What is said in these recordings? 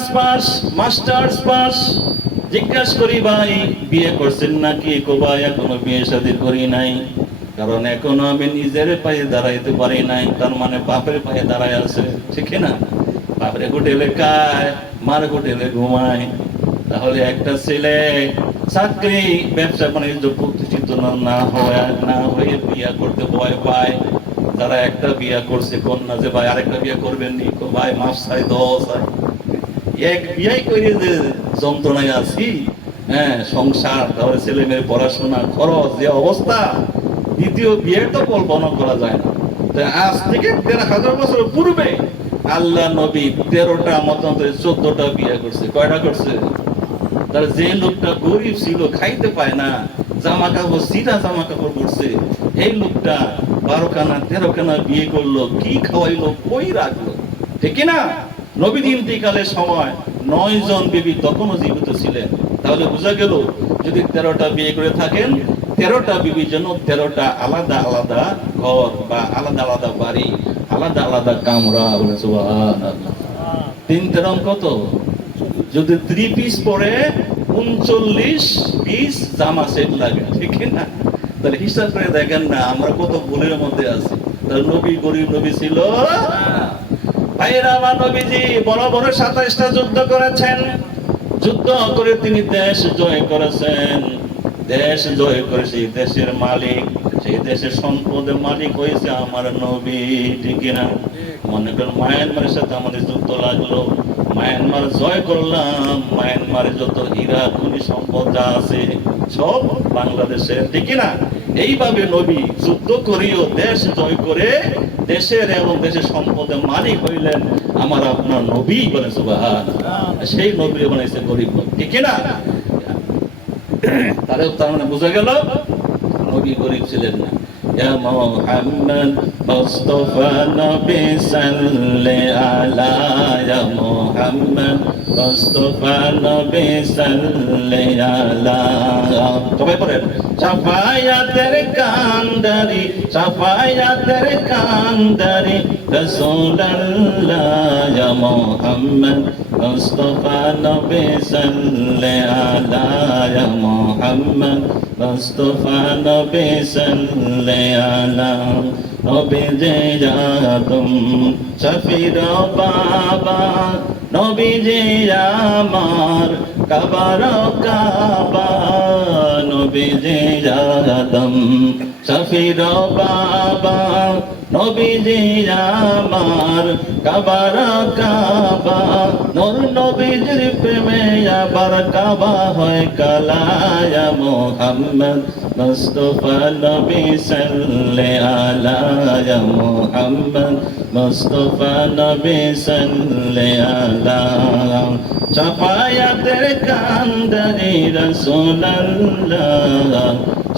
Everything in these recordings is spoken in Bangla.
Honours pass, masters pass. জিজ্ঞাসা করি, ভাই, বিয়ে করছেন নাকি? কো ভাই, এখনও বিয়ে শাদী করি নাই। কারণ এখনও আমি নিজের পায়ে দাঁড়াইতে পারি নাই। তার মানে বাপের পায়ে দাঁড়ায় আছে। ঠিক না? বাপরে হোটেলে খায়, মার হোটেলে ঘুমায়। তাহলে একটা ছেলে চাকরি, ব্যবসা বাণিজ্য প্রতিষ্ঠিত না- হয়, না হয়ে বিয়া করতে ভয় পায়। তারা একটা বিয়া করছে, কন্যা যে ভাই আরেকটা বিয়া করবেন নি? ভাই মাস চাই দশ চাই। এক বিয়াই করে যে যন্ত্রণায় আছি হ্যাঁ সংসার, তারপরে ছেলে মেয়ের পড়াশোনা, খরচ, যে অবস্থা, দ্বিতীয় বিয়ের তো কল্পনা করা যায় না। আজ থেকে দেড় হাজার বছর পূর্বে আল্লাহ নবী তেরোটা মতান্তরে চোদ্দটা বিয়ে করছে। কয়টা করছে? তার যে লোকটা গরিব ছিল, খাইতে পায় না জামা কাপড় সিরা জামা কাপড় পরছে, এই লোকটা বারো খানা তেরো খানা বিয়ে করল, কি খাওয়াইলো, কই রাখল? ঠিক না নবী ইন্তিকালের সময় নয় জন বিবি তখনও জীবিত ছিলেন। তাহলে বোঝা গেল, যদি তেরোটা বিয়ে করে থাকেন, তেরোটা বিবির জন্য তেরোটা আলাদা আলাদা ঘর বা আলাদা আলাদা বাড়ি, আলাদা আলাদা কামরা তিন তেরম কত? যদি থ্রি পিস পরে উনচল্লিশ পিস জামা সেট লাগে, ঠিক না? তাহলে হিসাব করে দেখেন না, আমরা কত ভুলের মধ্যে আছি। তাহলে নবী গরিব নবী ছিল? ভাইয়েরা আমার নবীজি, বড় বড় সাতাইশটা যুদ্ধ করেছেন। যুদ্ধ করে তিনি দেশ জয় করেছেন। দেশ জয় করে সেই দেশের মালিক, সেই দেশের সম্পদের মালিক হয়েছে আমার নবী, ঠিক না মনে করেন মায়ানমারের সাথে আমাদের যুদ্ধ লাগল। মায়ানমার জয় করলাম। মায়ানমারে যত হীরা, খনি সম্পদ আছে, সব বাংলাদেশের, ঠিক না এইভাবে নবী যুদ্ধ করিও দেশ জয় করে দেশের এবং দেশের সম্পদের মালিক হইলেন আমার আপনার নবী বলে সুবাহান সেই নবী বানাইছে গরিব লোক, ঠিক না তাহলে তার মানে বোঝা গেল নবী গরিব ছিলেন না يا محمد مصطفى نبي صل على মোহাম্মদ মুস্তফা নবী সাল্লাল্লাহ। সবাই পড়েন। সাফায়াতের কান্দারি সাফায়াতের কান্দারি, রসুলাল্লাহ মোহাম্মদ মুস্তফা নবী সাল্লাল্লাহ মোহাম্মদ মুস্তফা নবী সাল্লাল্লাহ। নবী যে সফির বাবা নবী যে আমার, কাবার কাবা নবী যে যাদম সফির বাবা নবী যে আমার, কাবার কাবা, নূর নবীজির প্রেমে আবার কাবা হয় কালায়া মোহাম্মদ, মুস্তফা নবী সাল্লে আলা ইয়া মুহাম্মদ। মুস্তফা নবী সাল্লে আলা সাফায়াতের কান্দারি রাসূলুল্লাহ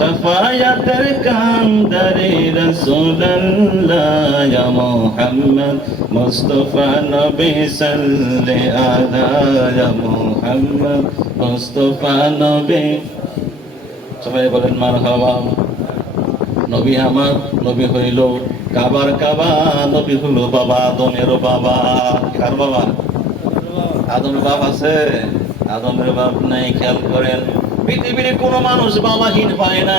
সাফায়াতের কান্দারি রাসূলুল্লাহ মুহাম্মদ মুস্তফা নবী সাল্লে আলা মুহাম্মদ মুস্তফা নবী। সবাই বলেন মারহাবা। নবী আমার, নবী হইল কাবার কাবা, নবী হইল বাবা আদমেরও বাবা। কার বাবা? আদমের বাপ আছে, আদমের বাপ নাই, খেয়াল করেন। পৃথিবীর কোনো মানুষ বাবাহীন হয় না।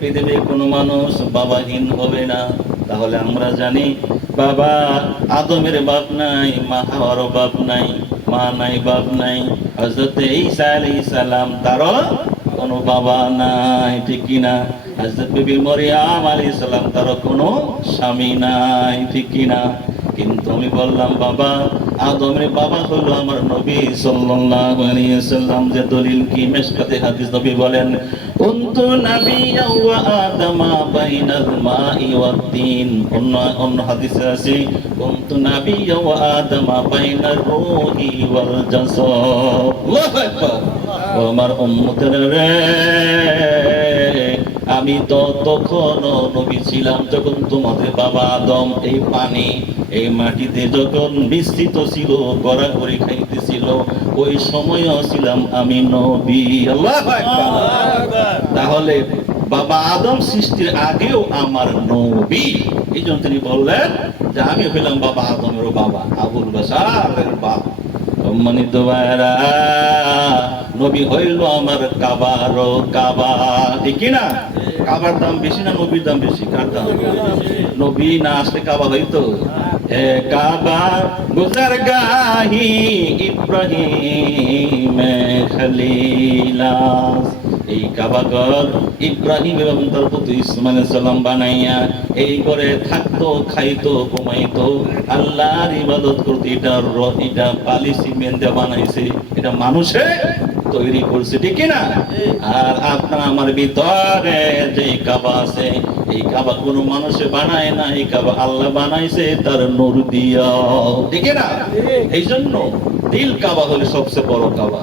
পৃথিবীর কোনো মানুষ বাবাহীন হবে না। তাহলে আমরা জানি, বাবা আদমের বাপ নাই, মা হাওয়ারও বাপ নাই, মা নাই, বাপ নাই। হজরত ঈসা আলাইহিস সালাম তারও কোনো বাবা নাই, ঠিক কিনা? হজরত বিবি মরিয়াম আলাইহিস সালাম তারও কোনো স্বামী নাই, ঠিক কিনা কিন্তু আমি বললাম, বাবা, আদমের বাবা হলো আমার নবী সাল্লাল্লাহু আলাইহি ওয়াসাল্লাম যে দলিল কি মেশকাতে হাদিস নবী বলেন কুনতু নাবিয়্যা ওয়া আদামা বাইনাল মাই তিন। অন্য অন্য হাদিসে আছে কুনতু নাবিয়্যা ওয়া আদামা বাইনার রূহি ওয়াল জাসাদ। আল্লাহু আকবার। আমার উম্মতের রে। আমি তো তখন নবী ছিলাম যখন তোমাদের বাবা আদম এই পানি, এই মাটিতে যখন বিস্তৃত ছিল, গড়াগড়ি খাইতেছিল, ওই সময়ও ছিলাম আমি নবী। তাহলে বাবা আদম সৃষ্টির আগেও আমার নবী। এই জন্য তিনি বললেন যে আমি হইলাম বাবা আদমেরও বাবা, আবুল বাসারের বাবা সম্মানিত ভাইরা, নবী হইল আমার কাবার কাবা। ঠিক না কাবার দাম বেশি না নবীর দাম বেশি? কার দাম? নবী না আসলে কাবা হইতো? হে কাবা, গুজার গাহি ইব্রাহিম খলিলাস। এই কাবাগর ইব্রাহিম এবং তার পুত্র ইসমাইল সালাম বানাইয়া এই করে থাকতো খাইতো ঘুমাইতো। আল্লাহর ইবাদত করতে এটা এটা বালি সিমেন্ট দিয়ে বানাইছে। এটা মানুষে তৈরি করছে ঠিক না আর আপনার আমার ভিতরে যে কাবা আছে এই কাবা কোনো মানুষে বানায় না এই কাবা আল্লাহ বানাইছে তার নূর দিয়া ঠিক না এই জন্য দিল কাবা হলে সবচেয়ে বড় কাবা।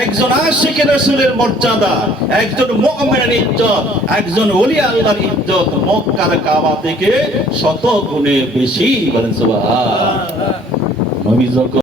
একজন আশিকের রসুলের মর্যাদা, একজন মুমিনের ইজ্জত, একজন ওলি আল্লাহর ইজ্জত মক্কার কাবা থেকে শত গুণে বেশি বলেন সবাই যখন